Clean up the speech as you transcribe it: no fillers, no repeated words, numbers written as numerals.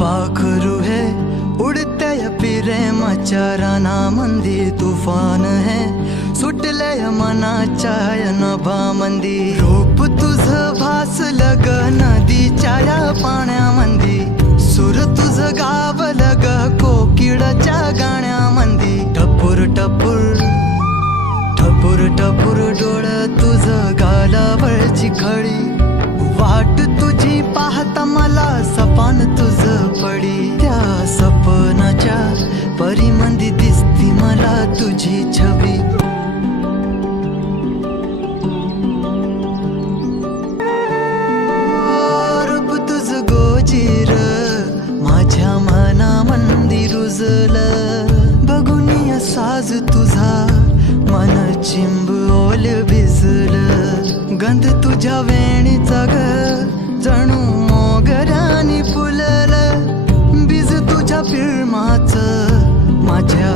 पाखरू है उड़ते प्रेमाच्या रानामंदी तुफान है सुटले मनाच्या नभामंदी रूप तुझ भासलं ग नदीच्या या पाण्यामंदी सुर तुझ गावलं ग कोकिळाच्या गाण्यामंदी टपूर टपूर टपूर टपूर डोळ तुझ गालावरची खळी वाट तुझी पाहता मला सपान तुझ पडी त्या सपनाच्या परीमंदी दिसती मला तुझी छवी रूप तुझ गोजीर माझ्या मनामंदी रुजलं बघून साज तुझा मन चिंब ओल भिजलं गंध तुझ्या वेणीचा ग जणू मोगऱ्यानी फुललं बीज तुझ्या फिल्माचं माझ्या